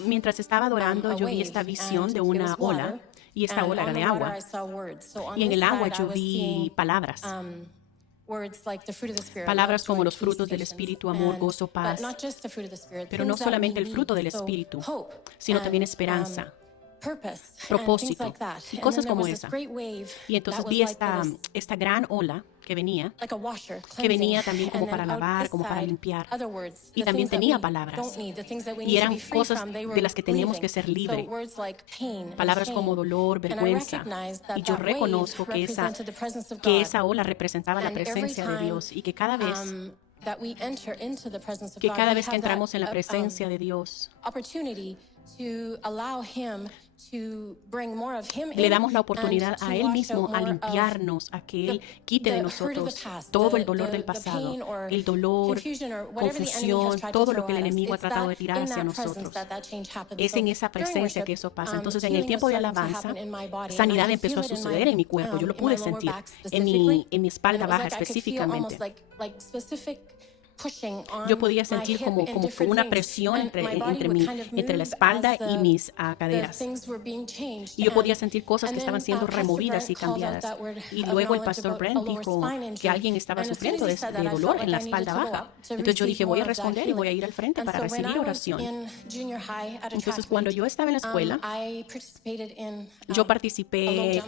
Mientras estaba adorando, yo vi esta visión de una ola, y esta ola era de agua. Y en el agua yo vi palabras. Palabras como los frutos del Espíritu, amor, gozo, paz. Pero no solamente el fruto del Espíritu, sino también esperanza, propósito y cosas como esa. Y entonces vi esta gran ola que venía también como para lavar, como para limpiar. Y también tenía palabras. Y eran cosas de las que teníamos que ser libres. Palabras como dolor, vergüenza. Y yo reconozco que esa ola representaba la presencia de Dios y que cada vez que entramos en la presencia de Dios, le damos la oportunidad a Él mismo a limpiarnos, a que Él quite de nosotros todo el dolor del pasado, el dolor, confusión, todo lo que el enemigo ha tratado de tirar hacia nosotros. Es en esa presencia que eso pasa. Entonces, en el tiempo de alabanza, sanidad empezó a suceder en mi cuerpo. Yo lo pude sentir en mi espalda baja específicamente. Yo podía sentir como una presión entre la espalda y mis caderas. Y yo podía sentir cosas que estaban siendo removidas y cambiadas. Y luego el pastor Brent dijo que alguien estaba sufriendo de dolor en la espalda baja. Entonces yo dije, voy a responder y voy a ir al frente para recibir oración. Entonces cuando yo estaba en la escuela, yo participé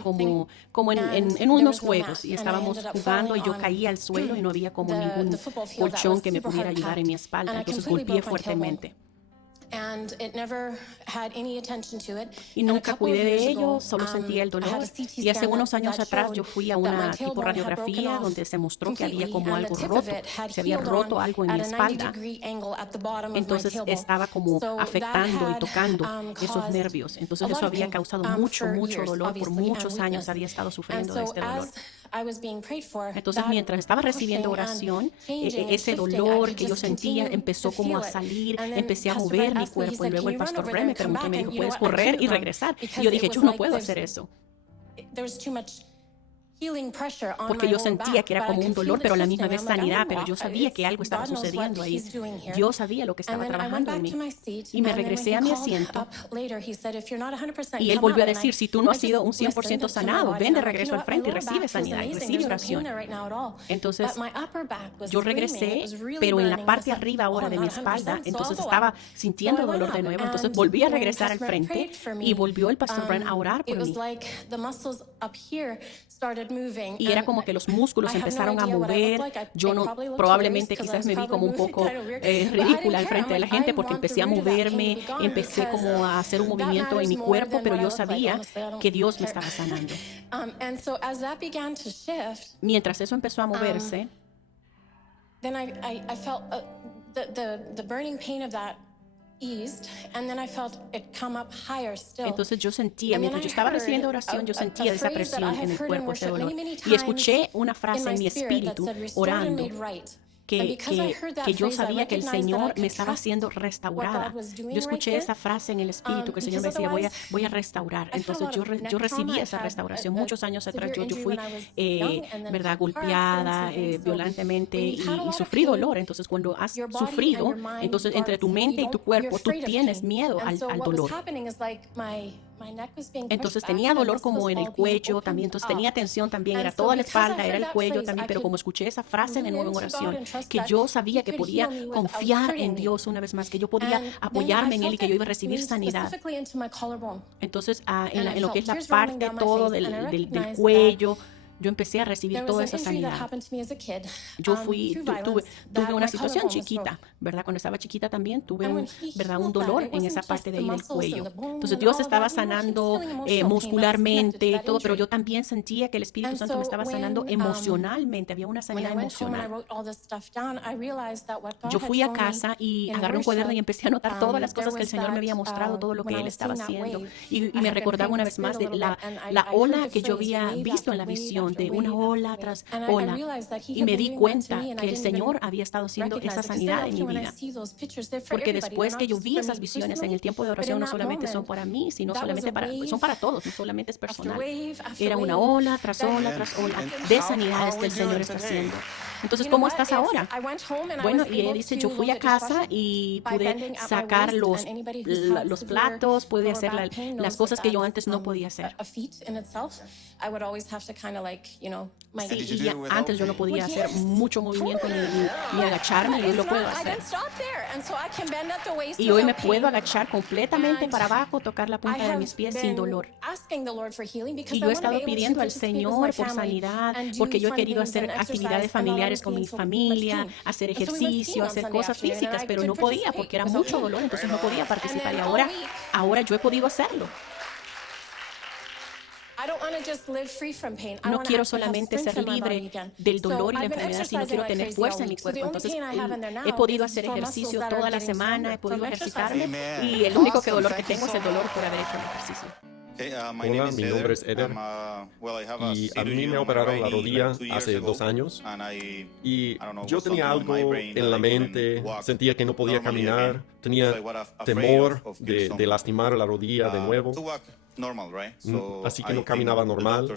como en unos juegos y estábamos jugando y yo caí al suelo y no había como ningún colchón que me pudiera ayudar en mi espalda, entonces golpeé fuertemente. Y nunca cuidé de ello, solo sentía el dolor. Y hace unos años atrás yo fui a una tipo radiografía donde se mostró que había como algo roto, se había roto algo en mi espalda. Entonces estaba como afectando y tocando esos nervios. Entonces eso había causado mucho dolor. Por muchos años había estado sufriendo de este dolor. Entonces, mientras estaba recibiendo oración, ese dolor que yo sentía empezó como a salir, empecé a mover mi cuerpo y luego el pastor Brent me preguntó y me dijo, ¿puedes correr y regresar? Y yo dije, yo no puedo hacer eso. Porque yo sentía que era como un dolor, pero a la misma vez sanidad, pero yo sabía que algo estaba sucediendo ahí. Dios sabía lo que estaba trabajando en mí. Y me regresé a mi asiento. Y él volvió a decir, si tú no has sido un 100% sanado, ven de regreso al frente y recibe sanidad y recibe oración. Entonces, yo regresé, pero en la parte de arriba ahora de mi espalda, entonces estaba sintiendo dolor de nuevo. Entonces volví a regresar al frente y volvió el pastor Brent a orar por mí. Y era como que los músculos empezaron a mover. Yo probablemente quizás me vi como un poco ridícula al frente de la gente porque empecé a moverme, empecé como a hacer un movimiento en mi cuerpo, pero yo sabía que Dios me estaba sanando. Mientras eso empezó a moverse, entonces yo sentía, mientras yo estaba recibiendo oración, yo sentía esa presión en el cuerpo, ese dolor. Y escuché una frase en mi espíritu orando que yo sabía que el Señor me estaba haciendo restaurada. Yo escuché esa frase en el espíritu que el Señor me decía, voy a restaurar. Entonces yo recibí esa restauración. Muchos años atrás yo fui, ¿verdad?, golpeada violentamente y sufrí dolor. Entonces cuando has sufrido, entonces entre tu mente y tu cuerpo, tú tienes miedo al dolor. Entonces tenía dolor como en el cuello también, entonces tenía tensión también, era toda la espalda, era el cuello también, pero como escuché esa frase de nuevo en oración, que yo sabía que podía confiar en Dios una vez más, que yo podía apoyarme en Él y que yo iba a recibir sanidad. Entonces en lo que es la parte todo del cuello, yo empecé a recibir toda esa sanidad. Yo tuve una situación chiquita, ¿verdad? Cuando estaba chiquita también tuve un dolor en esa parte de ahí del cuello. Entonces Dios estaba sanando muscularmente y todo, pero yo también sentía que el Espíritu Santo me estaba sanando emocionalmente. Había una sanidad emocional. Yo fui a casa y agarré un cuaderno y empecé a anotar todas las cosas que el Señor me había mostrado, todo lo que Él estaba haciendo. Y me recordaba una vez más de la ola que yo había visto en la visión, de una ola tras ola, y me di cuenta que el Señor había estado haciendo esa sanidad en mi vida, porque después que yo vi esas visiones en el tiempo de oración, no solamente son para mí, sino son para todos, no solamente es personal. Era una ola tras ola tras ola de sanidades que el Señor está haciendo. Entonces, ¿cómo estás ahora? Bueno, y ella dice, yo fui a casa y pude sacar los platos, pude hacer las cosas que yo antes no podía hacer. Sí, y antes yo no podía hacer mucho movimiento ni agacharme, y hoy lo puedo hacer. Y hoy me puedo agachar completamente para abajo, tocar la punta de mis pies sin dolor. Y yo he estado pidiendo al Señor por sanidad, porque yo he querido hacer actividades familiares con mi familia, hacer ejercicio, hacer cosas físicas, pero no podía porque era mucho dolor, entonces no podía participar. Y ahora yo he podido hacerlo. No quiero solamente ser libre del dolor y la enfermedad, sino quiero tener fuerza en mi cuerpo. Entonces, he podido hacer ejercicio toda la semana, he podido ejercitarme, y el único dolor que tengo es el dolor por haber hecho el ejercicio. Hola, mi nombre es Eder y a mí me operaron la rodilla hace 2 años y yo tenía algo en la mente, sentía que no podía caminar, tenía temor de lastimar la rodilla de nuevo. Así que no caminaba normal.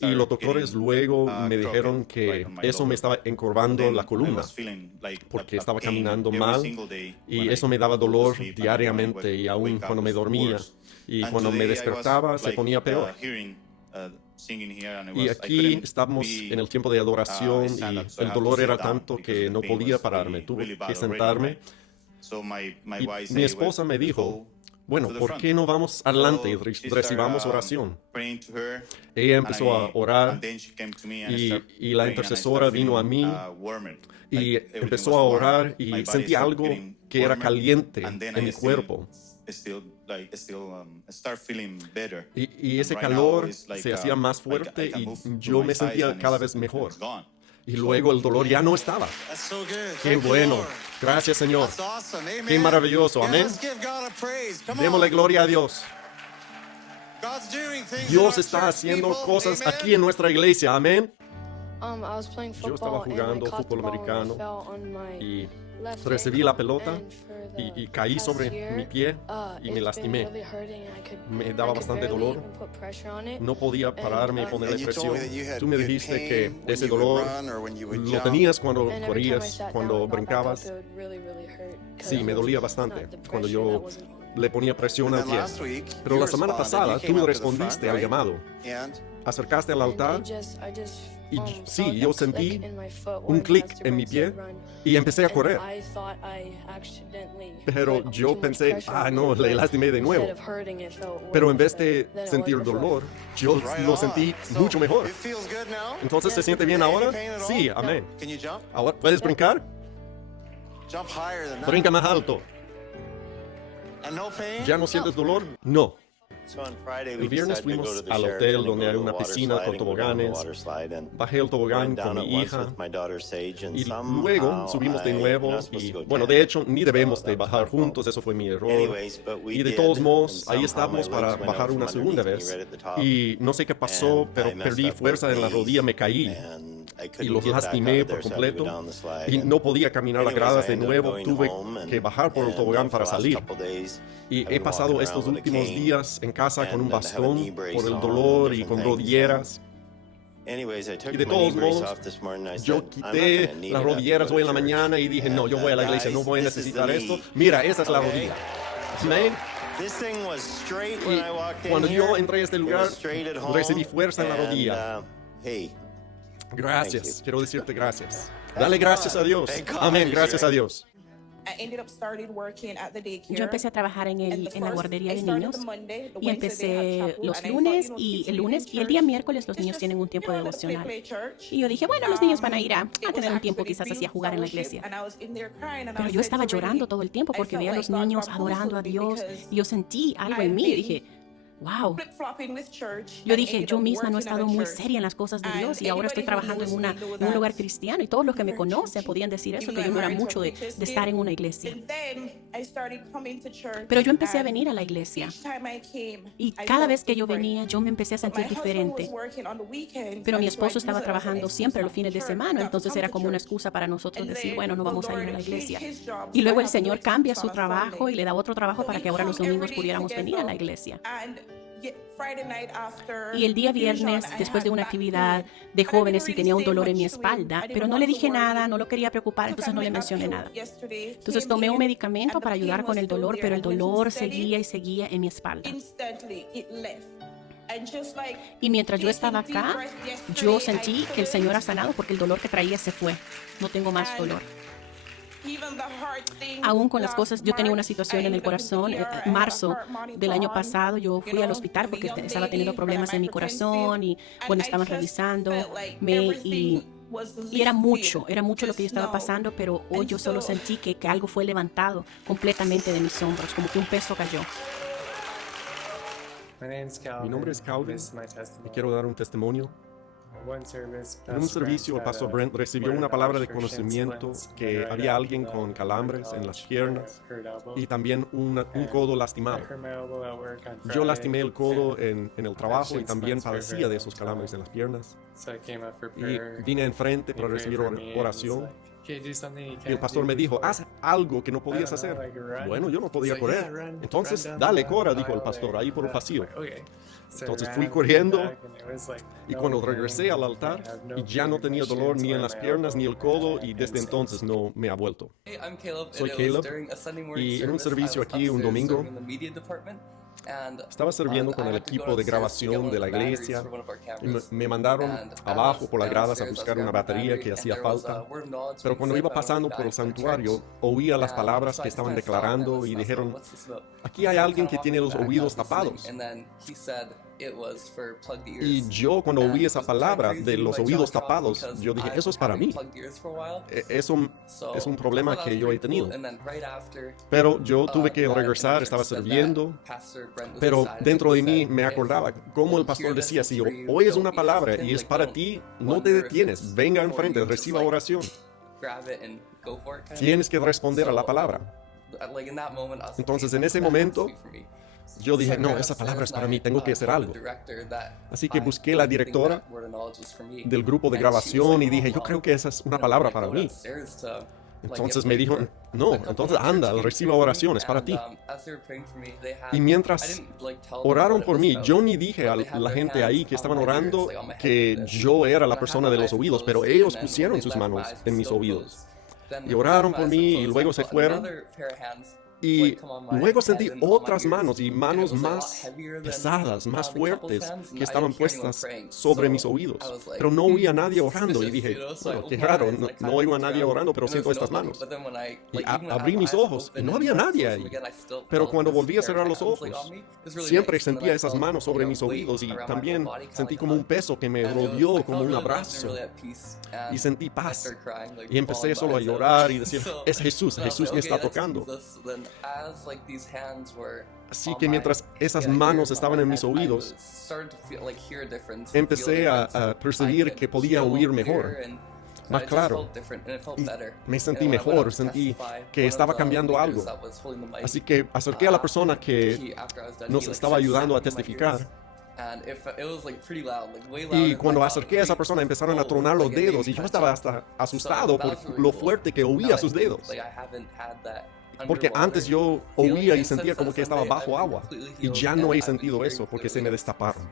Y los doctores luego me dijeron que eso me estaba encorvando la columna, porque estaba caminando mal y eso me daba dolor diariamente y aún cuando me dormía. Y cuando me despertaba se ponía peor. Y aquí estamos en el tiempo de adoración y el dolor era tanto que no podía pararme, tuve que sentarme. Y mi esposa me dijo, bueno, ¿por qué no vamos adelante y recibamos oración? Ella empezó a orar y la intercesora vino a mí y empezó a orar y sentí algo que era caliente en mi cuerpo. Y ese calor se hacía más fuerte y yo me sentía cada vez mejor. Y luego el dolor ya no estaba. ¡Qué bueno! Gracias, Señor. ¡Qué maravilloso! Amén. Démosle gloria a Dios. Dios está haciendo cosas aquí en nuestra iglesia. Amén. Yo estaba jugando fútbol americano y recibí la pelota y caí sobre mi pie y me lastimé. Me daba bastante dolor. No podía pararme y ponerle presión. Tú me dijiste que ese dolor lo tenías cuando corrías, cuando brincabas. Sí, me dolía bastante cuando yo le ponía presión al pie. Pero la semana pasada tú me respondiste al llamado. Acercaste al altar y sí, yo sentí un clic en mi pie y empecé a correr. Pero yo pensé, no, le lastimé de nuevo. Pero en vez de sentir dolor, yo lo sentí mucho mejor. Entonces, ¿se siente bien ahora? Sí, amén. Ahora, ¿puedes brincar? Brinca más alto. ¿Ya no sientes dolor? No. El viernes fuimos al hotel donde hay una piscina con toboganes. Bajé el tobogán con mi hija y luego subimos de nuevo y bueno, de hecho ni debemos de bajar juntos, eso fue mi error. Y de todos modos, ahí estábamos para bajar una segunda vez y no sé qué pasó, pero perdí fuerza en la rodilla, me caí y los lastimé por completo y no podía caminar las gradas de nuevo, tuve que bajar por el tobogán para salir. Y he pasado estos últimos días en casa con un bastón por el dolor y con rodilleras. Y de todos modos, yo quité las rodilleras hoy en la mañana y dije, no, yo voy a la iglesia, no voy a necesitar esto. Mira, esa es la rodilla. Amén. Y cuando yo entré a este lugar, recibí fuerza en la rodilla. Gracias, quiero decirte gracias. Dale gracias a Dios. Amén, gracias a Dios. Yo empecé a trabajar en la guardería de niños y empecé los lunes y el día miércoles los niños tienen un tiempo devocional. Y yo dije, bueno, los niños van a ir a tener un tiempo quizás así a jugar en la iglesia. Pero yo estaba llorando todo el tiempo porque veía a los niños adorando a Dios y yo sentí algo en mí y dije, wow. Yo dije, yo misma no he estado muy seria en las cosas de Dios y ahora estoy trabajando en un lugar cristiano y todos los que me conocen podían decir eso, que yo no era mucho de estar en una iglesia. Pero yo empecé a venir a la iglesia y cada vez que yo venía yo me empecé a sentir diferente. Pero mi esposo estaba trabajando siempre los fines de semana, entonces era como una excusa para nosotros decir, bueno, no vamos a ir a la iglesia. Y luego el Señor cambia su trabajo y le da otro trabajo para que ahora los domingos pudiéramos venir a la iglesia. Y el día viernes, después de una actividad de jóvenes, y tenía un dolor en mi espalda, pero no le dije nada, no lo quería preocupar, entonces no le mencioné nada. Entonces tomé un medicamento para ayudar con el dolor, pero el dolor seguía y seguía en mi espalda. Y mientras yo estaba acá, yo sentí que el Señor ha sanado porque el dolor que traía se fue. No tengo más dolor. Aún con las cosas, yo tenía una situación en el corazón. En marzo del año pasado yo fui al hospital porque estaba teniendo problemas en mi corazón y bueno, estaban revisándome y era mucho lo que yo estaba pasando, pero hoy yo solo sentí que algo fue levantado completamente de mis hombros, como que un peso cayó. Mi nombre es Calvin y quiero dar un testimonio. En un servicio, el pastor Brent recibió una palabra de conocimiento que había alguien con calambres en las piernas y también un codo lastimado. Yo lastimé el codo en el trabajo y también padecía de esos calambres en las piernas. Y vine enfrente para recibir oración. Y el pastor me dijo, haz algo que no podías hacer. Bueno, yo no podía correr. Entonces, dale, corra, dijo el pastor, ahí por el pasillo. Entonces fui corriendo y cuando regresé al altar y ya no tenía dolor ni en las piernas ni el codo y desde entonces no me ha vuelto. Soy Caleb y en un servicio aquí un domingo estaba sirviendo con el equipo de grabación de la iglesia y me mandaron abajo por las gradas a buscar una batería que hacía falta. Pero cuando iba pasando por el santuario, oía las palabras que estaban declarando y dijeron, aquí hay alguien que tiene los oídos tapados. Y yo cuando oí esa palabra de los oídos tapados, yo dije, eso es para mí. Eso es un problema que yo he tenido. Pero yo tuve que regresar, estaba sirviendo, pero dentro de mí me acordaba cómo el pastor decía, si oyes una palabra y es para ti, no te detienes, venga enfrente, reciba oración. Tienes que responder a la palabra. Entonces en ese momento, yo dije, no, esa palabra es para mí, tengo que hacer algo. Así que busqué la directora del grupo de grabación y dije, yo creo que esa es una palabra para mí. Entonces me dijo, no, entonces anda, reciba oraciones para ti. Y mientras oraron por mí, yo ni dije a la gente ahí que estaban orando que yo era la persona de los oídos, pero ellos pusieron sus manos en mis oídos. Y oraron por mí y luego se fueron. Y luego sentí otras manos y manos más pesadas, más fuertes que estaban puestas sobre mis oídos. Pero no oía a nadie orando y dije, bueno, qué raro, no oigo a nadie orando, pero siento estas manos. Y abrí mis ojos y no había nadie ahí. Pero cuando volví a cerrar los ojos, siempre sentía esas manos sobre mis oídos y también sentí como un peso que me rodeó, como un abrazo. Y sentí paz. Y empecé solo a llorar y decir, es Jesús, Jesús me está tocando. Así que mientras esas manos estaban en mis oídos, empecé a percibir que podía oír mejor, más claro. Y me sentí mejor, sentí que estaba cambiando algo. Así que acerqué a la persona que nos estaba ayudando a testificar. Y cuando acerqué a esa persona empezaron a tronar los dedos y yo estaba hasta asustado por lo fuerte que oía sus dedos. Porque antes yo oía y sentía como que estaba bajo agua y ya no he sentido eso porque se me destaparon.